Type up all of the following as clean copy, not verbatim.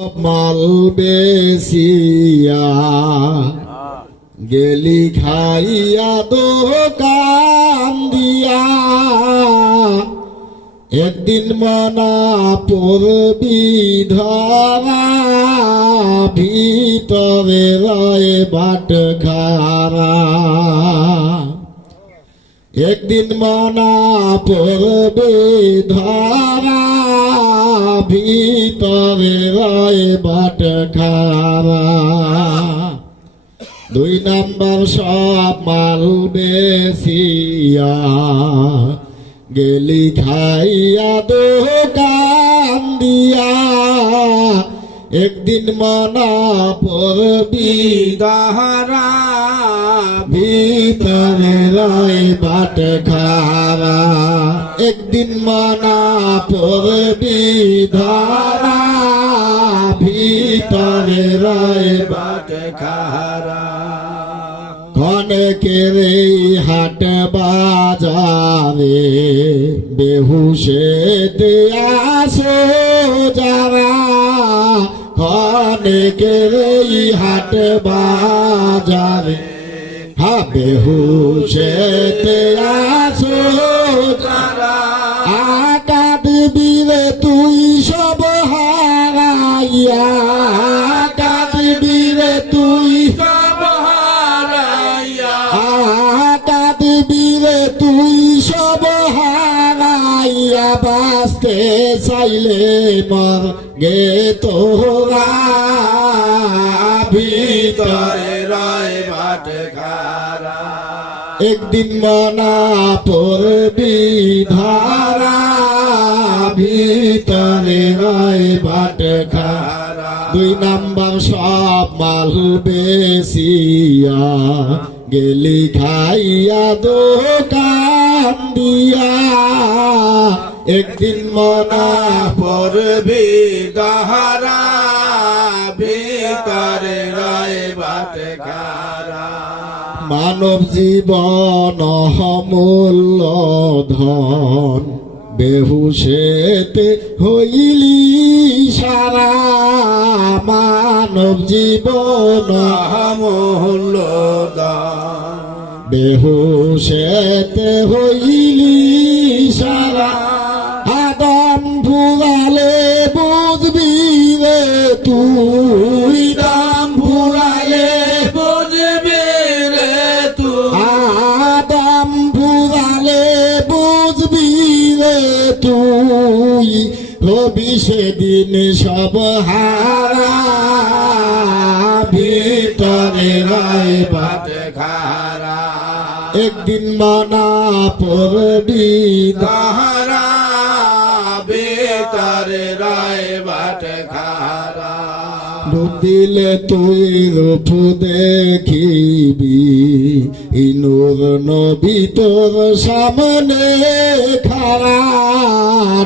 মাল বেসিয়া গেলি খাইয়া দোকান দিয়া, একদিন মনা পড়বি ধরা, ভিতরে রয় বাট খারা। একদিন মনা পড়বে ধরা, ভিতরে রয় বাট খারা। দুই নাম্বার সব মাল বেসিয়া গেলি খাইয়া দোকান দিয়া, একদিন মনা পড়বি দাহারা, ভিতরে রয় বাট খারা। একদিন মনা পড়বি ধরা, ভিতরে রয় বাট খারা। অনেকের হাট বাজারে বেহুশেতে আসো যারা, অনেকের হাট বাজারে বেহুশেতে আসো যারা, আকাদ দিলে তুই সব হারাইয়া, আকাদ দিলে তুই সব হারাইয়া, আকাদ দিলে তুই সব হারাইয়া, বাঁচতে চাইলে মর গে তোরা, ভিতরে রয় বাট খারা। একদিন মনা পড়বি ধরা, ভিতরে রয় বাট খারা। দুই নাম্বার সব মাল বেসিয়া গেলি খাইয়া দোকান দিয়া, একদিন মনা পড়বি দাহারা, ভিতরে রয় বাট খারা। মানব জীবন অমূল্য ধন, বেহুশেতে হইলি সারা। মানব জীবন অমূল্য দান, বেহুশেতে হইলি সারা। আদম ফুরালে বুঝবি রে তুই, দাম ফুরালে বুঝবি রে তুই, আদম ফুরালে বুঝবি রে তুই, হবি সেদিন সব হারা, ভিতরে রয় বাট খারা। একদিন মনা পড়বি দাহারা, ভিতরে রয় বাট খারা। ডুব দিলে তুই রূপ দেখিবি, নূর নবী তোর সামনে খারা।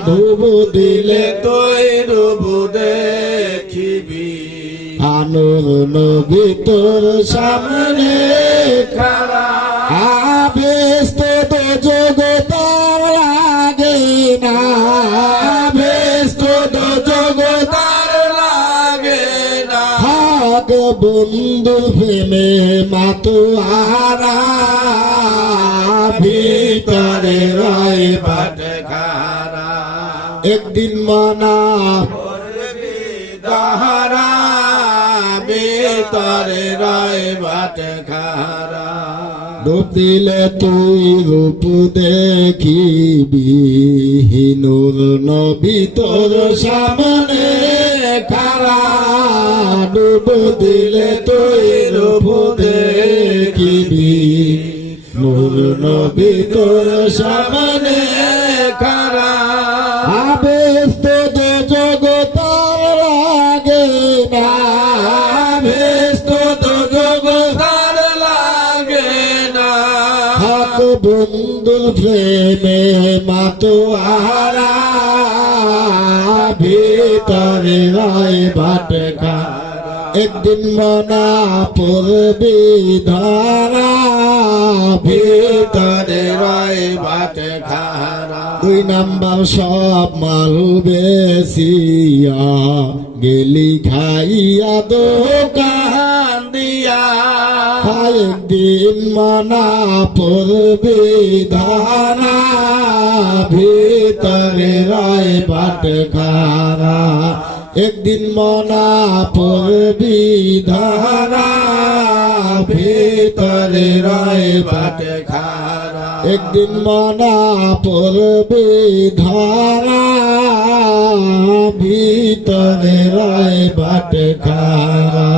ডুব দিলে তুই রূপ দেখিবি, নূর নবী তোর সামনে খারা। আবেস্ত তো জগতার লাগে না, আবেস্ত তো জগতার লাগে না, হক বন্ধু প্রেমে মাতুয়ারা, ভিতরে রয় বাট খারা। একদিন মনা পড়বি দাহারা, ভিতরে রয় বাট খারা। ডুব দিলে তুই রূপ দেখিবি, নূর নবী তোর সামনে খারা। ডুব দিলে তুই রূপ দেখিবি, নূর নবী তোর সামনে খারা। আবেস্ত তো জগতার লাগে না, আবেস্ত তো জগতার তার লাগে না, হক বন্ধু প্রেমে মাতুয়ারা, ভিতরে রয় বাট খারা। একদিন মনা পড়বি ধরা, ভিতরে রয় বাট খারা। দুই নাম্বার সব মাল বেসিয়া গেলি খাইয়া দোকান কান্দিয়া একদিন মনা পড়বে ধারা ভিতরে রয় বাটখারা একদিন মনা পড়বি ধারা ভিতরে রয় বাটখারা একদিন মনা পড়বে ধারা ভিতরে রয় বাটখারা